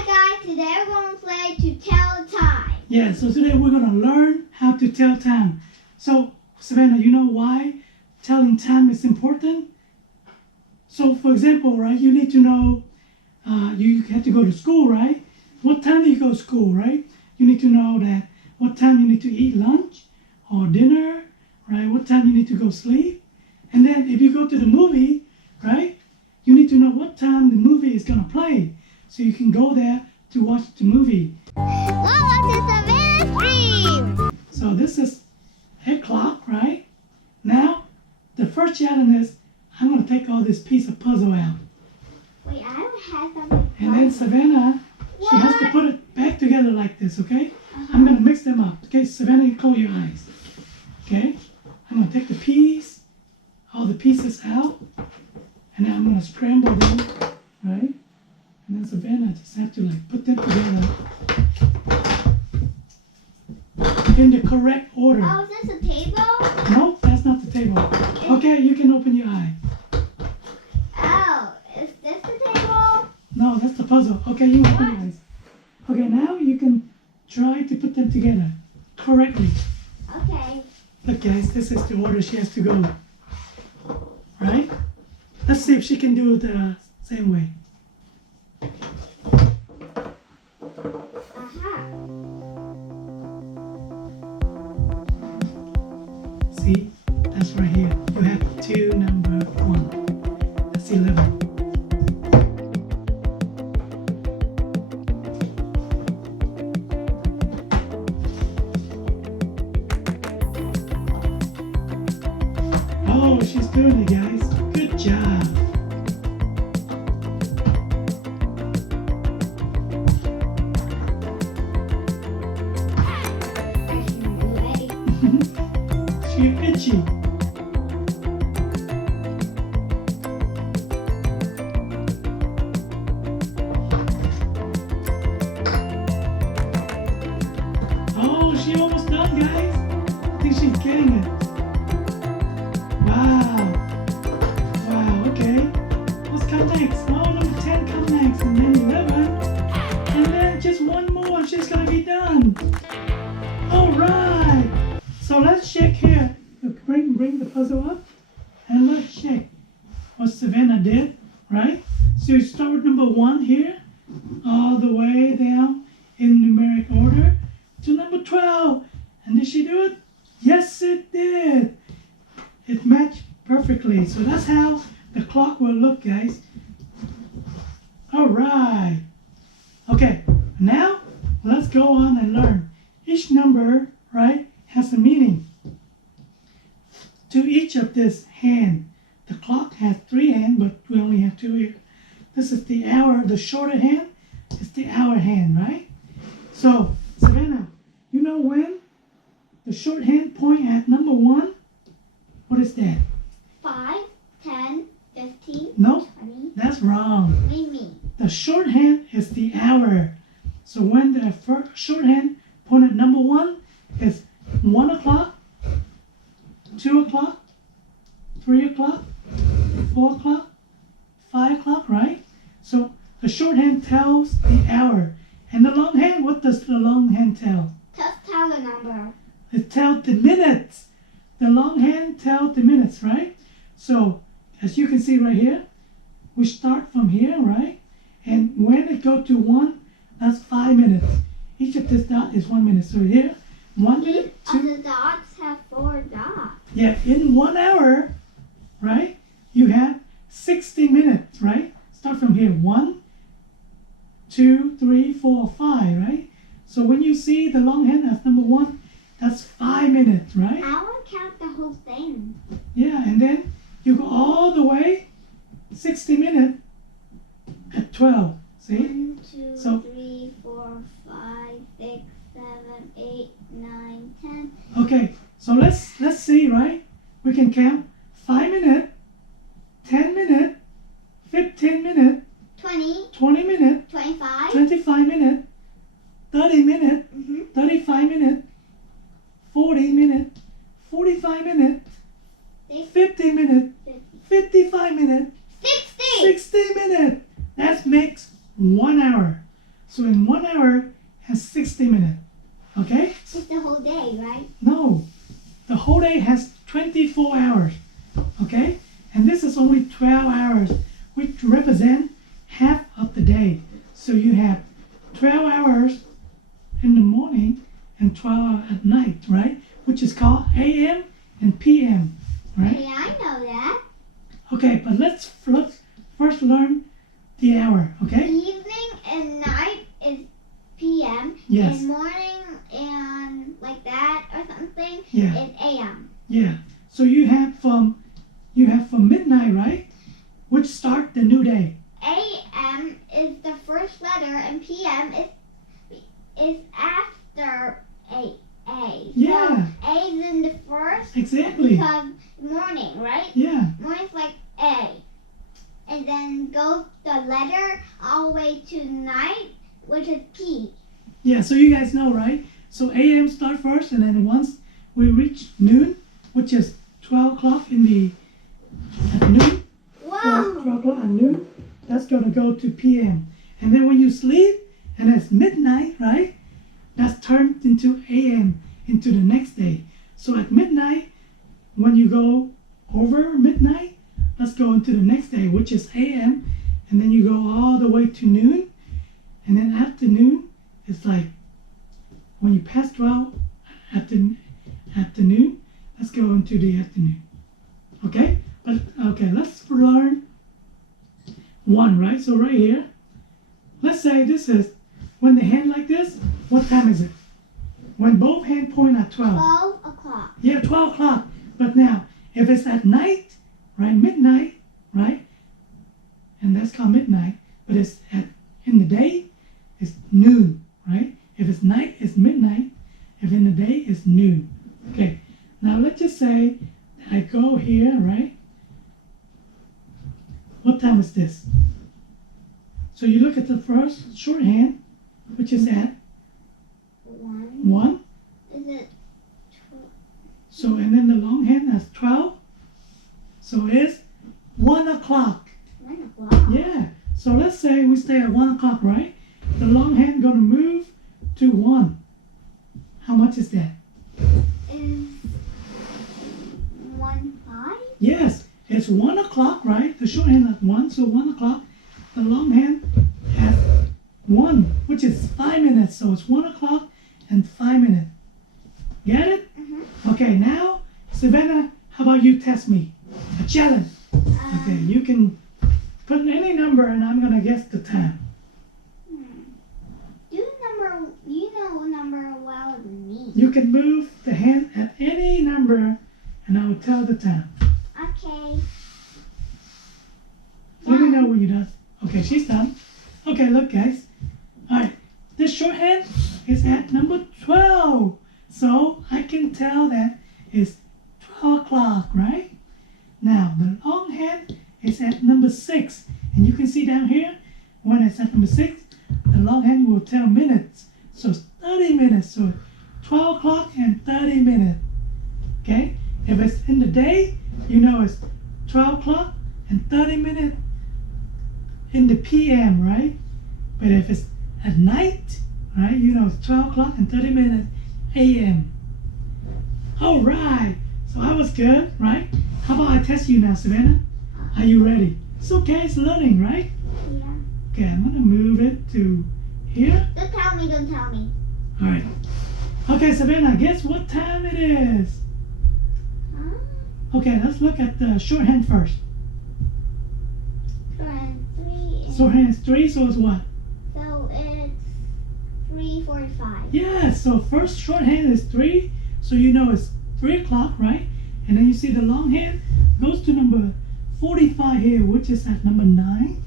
Hi guys, today we're going to play to tell time. Yeah, so today we're going to learn how to tell time. So, Savannah, you know why telling time is important? So, for example, right, you need to know, you have to go to school, right? What time do you go to school, right? You need to know that what time you need to eat lunch or dinner, right? What time you need to go sleep. And then if you go to the movie, right, you need to know what time the movie is going to play. So you can go there to watch the movie. Welcome to Savannah's Dream. So this is 8 o'clock, right? Now, the first challenge is I'm going to take all this piece of puzzle out. Wait, I don't have something. And then Savannah, she has to put it back together like this, okay? I'm going to mix them up. Okay, Savannah, you close your eyes. Okay? I'm going to take the piece, all the pieces out, and then I'm going to scramble them, right? And then Savannah just have to like put them together in the correct order. Oh, is this a table? No, that's not the table. Okay, you can open your eye. Oh, is this the table? No, that's the puzzle. Okay, you open your eyes. Okay, now you can try to put them together correctly. Okay. Look guys, this is the order she has to go. Right? Let's see if she can do it the same way. See, that's right here. You have 2, number 1. That's 11. Oh, she's doing it, guys. Good job. She's itchy. Oh, she almost done, guys. I think she's getting it. Wow. Wow, okay. What's come next? Oh, number 10 come next, and then 11. And then just one more, she's gonna be done. All right. So let's check here. Bring the puzzle up, and let's check what Savannah did, right? So you start with number 1 here, all the way down in numeric order to number 12. And did she do it? Yes, it did. It matched perfectly. So that's how the clock will look, guys. All right. Okay, now let's go on and learn. Each number, right, has a meaning. To each of this hand, the clock has 3 hands, but we only have 2 here. This is the hour, the shorter hand is the hour hand, right? So, Savannah, you know when the short hand point at number 1? What is that? 5, 10, 15, No, 20. that's wrong. Me. The short hand is the hour. So when the short hand point at number 1 is 1 o'clock, 2 o'clock, 3 o'clock, 4 o'clock, 5 o'clock, right? So the short hand tells the hour. And the long hand, what does the long hand tell? Just tell the number. It tells the minutes. The long hand tells the minutes, right? So as you can see right here, we start from here, right? And when it goes to 1, that's 5 minutes. Each of this dot is 1 minute. So here, 1 minute, 2. The dots have 4 dots. Yeah, in 1 hour, right, you have 60 minutes, right? Start from here, 1, 2, 3, 4, 5, right? So when you see the long hand as number 1, that's 5 minutes, right? I want to count the whole thing. Yeah, and then you go all the way 60 minutes at 12, see? 1, 2, So- 3, 4, 5, 6, 7, 8, 9, 10. Okay, so let's see, right? We can count 5 minutes, 10 minutes, 15 minutes, 20, 20 minutes, 25. 25 minutes, 30 minutes, 35 minutes, 40 minutes, 45 minutes, 50 minutes, 55 minutes, 60. 60 minutes. That makes 1 hour. So in 1 hour has 60 minutes. Okay? It's the whole day, right? No. The whole day has 24 hours. Okay? And this is only 12 hours, which represent half of the day. So you have 12 hours in the morning and 12 hours at night, right? Which is called AM and PM, right? Yeah, I know that. Okay, but let's first learn the hour, okay? Evening and night is PM. Yes. And morning and like that or something Yeah. is AM. Yeah. So you have from midnight, right? Which start the new day. AM is the first letter and PM is after A. Yeah. So A is in the first Exactly. because morning, right? Yeah. Morning's like A. And then goes the letter all the way to night, which is P. Yeah, so you guys know, right? So AM start first, and then once we reach noon, which is 12 o'clock at noon, Whoa! 12 o'clock at noon, that's going to go to PM. And then when you sleep, and it's midnight, right? That's turned into AM, into the next day. So at midnight, when you go over midnight, let's go into the next day, which is AM, and then you go all the way to noon, and then afternoon, it's like when you pass 12 afternoon, let's go into the afternoon. Okay? But okay, let's learn one, right? So right here, let's say this is when the hand like this, what time is it? When both hands point at 12. 12 o'clock. Yeah, 12 o'clock. But now, if it's at night, right, midnight, right? And that's called midnight. But it's in the day, it's noon, right? If it's night, it's midnight. If in the day, it's noon. Okay. Now let's just say I go here, right? What time is this? So you look at the first shorthand, which is at 1. Is it 12? So, and then the longhand has 12. So it's 1 o'clock. 1 o'clock? Yeah. So let's say we stay at 1 o'clock, right? The longhand gonna move to 1. How much is that? Is 1 5? Yes, it's 1 o'clock, right? The shorthand at 1, so 1 o'clock. The longhand at 1, which is 5 minutes. So it's 1 o'clock and 5 minutes. Get it? Mm-hmm. Okay, now, Savannah, how about you test me? A challenge. Okay, you can put any number and I'm gonna guess the time. You know number well than me. You can move the hand at any number and I will tell the time. Okay. Let me know when you're done. Okay, she's done. Okay, look guys. Alright, this shorthand is at number 12. So I can tell that it's 12 o'clock, right? Now, the longhand is at number 6. And you can see down here, when it's at number 6, the longhand will tell minutes. So it's 30 minutes. So 12 o'clock and 30 minutes. Okay? If it's in the day, you know it's 12 o'clock and 30 minutes in the PM, right? But if it's at night, right, you know it's 12 o'clock and 30 minutes AM. All right. So I was good, right? How about I test you now, Savannah? Are you ready? It's okay. It's learning, right? Yeah. Okay, I'm going to move it to here. Don't tell me, don't tell me. All right. Okay, Savannah, guess what time it is? Huh? Okay, let's look at the shorthand first. And 3. Shorthand is 3, so it's what? So it's 3:45. Yeah, so first shorthand is 3, so you know it's 3 o'clock, right? And then you see the longhand goes to number 45 here, which is at number 9,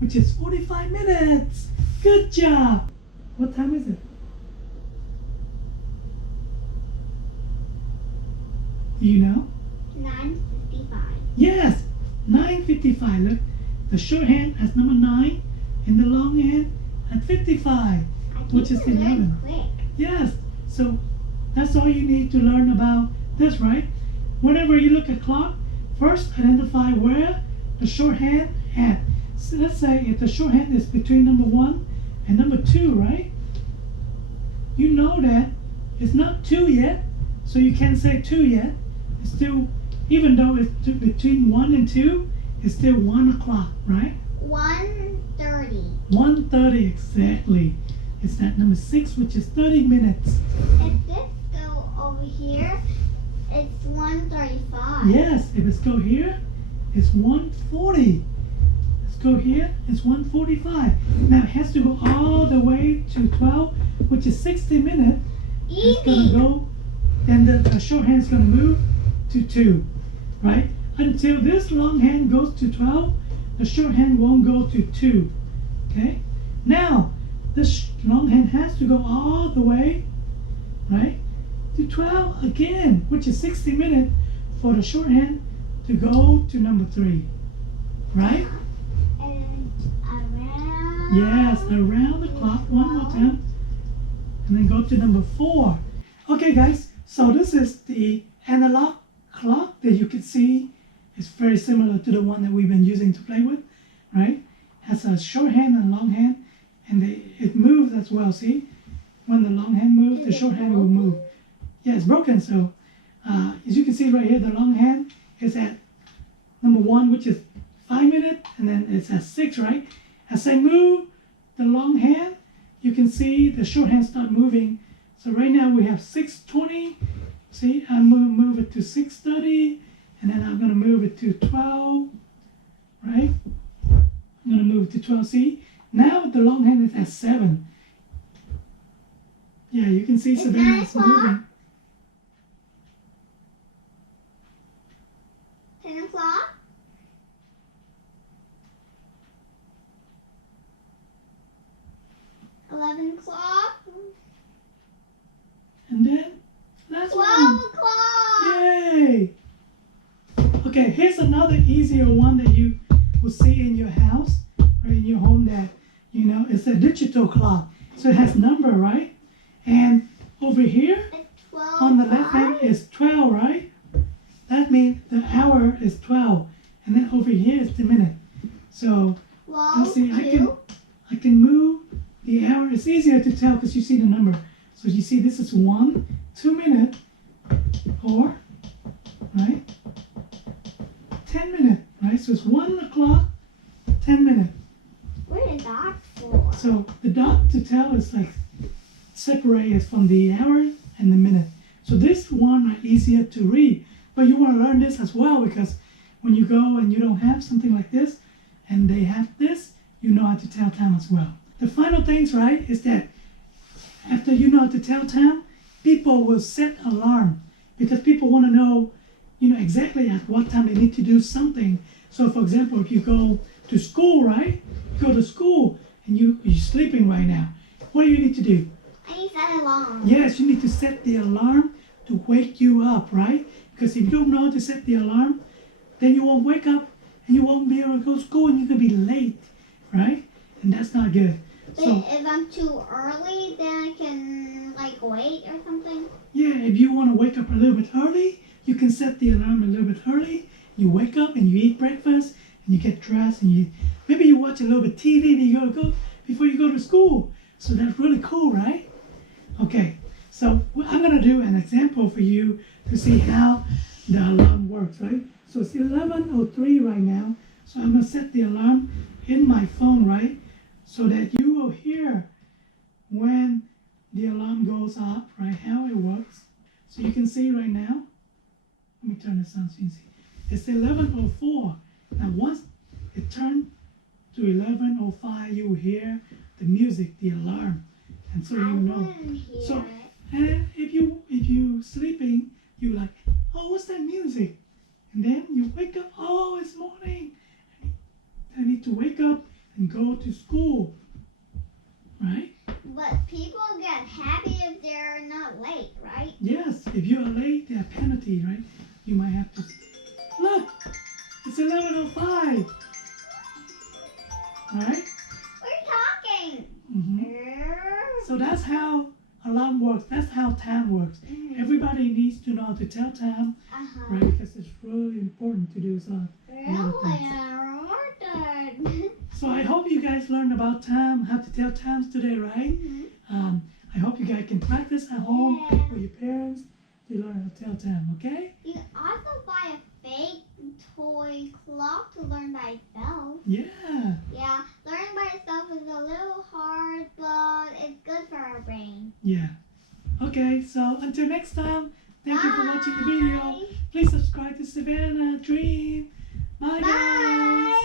which is 45 minutes. Good job. What time is it? Do you know? 9:55. Yes, 9:55. Look, the shorthand has number 9 and the longhand at 55, which is 11. Quick. Yes, so that's all you need to learn about this, right? Whenever you look at clock, first identify where the shorthand at. So let's say if the shorthand is between number 1 and and number 2, right? You know that it's not 2 yet, so you can't say 2 yet. It's still, even though it's between 1 and 2, it's still 1 o'clock, right? 1:30. 1:30 exactly. It's that number 6, which is 30 minutes. If this go over here, it's 1:35. Yes, if it's go here, it's 1:40. Let's go here, it's 1:45. Now it has to go all the way to 12, which is 60 minutes. It's gonna Easy. go, and the shorthand's gonna move to 2, right? Until this longhand goes to 12, the shorthand won't go to 2, okay? Now, this longhand has to go all the way, right, to 12 again, which is 60 minutes for the shorthand to go to number 3, right? And around. Yes, around the clock one more time, and then go to number 4. Okay, guys, so this is the analog clock that you can see. It's very similar to the one that we've been using to play with, right? Has a shorthand and a longhand, and it moves as well. See, when the longhand moves, the shorthand will move. Yeah, it's broken. So as you can see right here, the longhand is at number 1, which is 5 minutes, and then it's at 6, right? As I move the longhand, you can see the shorthand start moving. So right now we have 6:20. See, I'm going to move it to 6:30, and then I'm going to move it to 12, right? I'm going to move it to 12. See, now the longhand is at 7. Yeah, you can see Is Savannah that is a clock? moving. 10 o'clock. 11 o'clock. And then last 12 one. o'clock. Yay! Okay, here's another easier one that you will see in your house or in your home that, you know, it's a digital clock. So it has number, right? And over here It's 12. on the left hand is 12, right? That means the hour is 12. And then over here is the minute. So let's see, I can move the hour. It's easier to tell because you see the number. So you see this is 1, 2 minutes, or, right, 10 minutes, right? So it's 1 o'clock, 10 minutes. What is that for? So the dot to tell is like separated from the hour and the minute. So this one are easier to read, but you want to learn this as well because when you go and you don't have something like this and they have this, you know how to tell time as well. The final things, right, is that after you know how to tell time, people will set alarm because people want to know, you know, exactly at what time they need to do something. So for example, if you go to school, right, you go to school and you're sleeping right now, what do you need to do? I need that alarm. Yes, you need to set the alarm to wake you up, right? Because if you don't know how to set the alarm, then you won't wake up and you won't be able to go to school and you're going to be late, right? And that's not good. But So, if I'm too early, then I can like wait or something. yeah, if you want to wake up a little bit early, you can set the alarm a little bit early. You wake up and you eat breakfast and you get dressed and maybe you watch a little bit TV before you go to school. So that's really cool, right? Okay, so I'm going to do an example for you to see how the alarm works, right? So it's 11:03 right now. So I'm going to set the alarm in my phone, right? So that you will hear when the alarm goes off, right? How it works. So you can see right now. Let me turn this on so you can see. It's 11:04. Now once it turns to 11:05, you will hear the music, the alarm, and so you know. wouldn't hear So, it. and if you sleeping, you like, oh, what's that music? And then you wake up, oh, it's morning. I need to wake up and go to school, right? But people get happy if they're not late, right? Yes, if you are late, there are penalty, right? You might have to, look, it's 11:05, right? We're talking. So that's how alarm works. That's how time works. Everybody needs to know how to tell time, right? Because it's really important to do so. Really? I don't want that. So So I hope you guys learned about time, how to tell times today, right? Mm-hmm. I hope you guys can practice at home Yeah. with your parents to learn how to tell time, okay? You can also buy a fake toy clock to learn by itself. Yeah. Yeah, learning by itself is a little hard, but it's good for our brain. Yeah. Okay, so until next time, thank you for watching the video. Bye. Please subscribe to Savannah Dream. Bye, guys. Bye.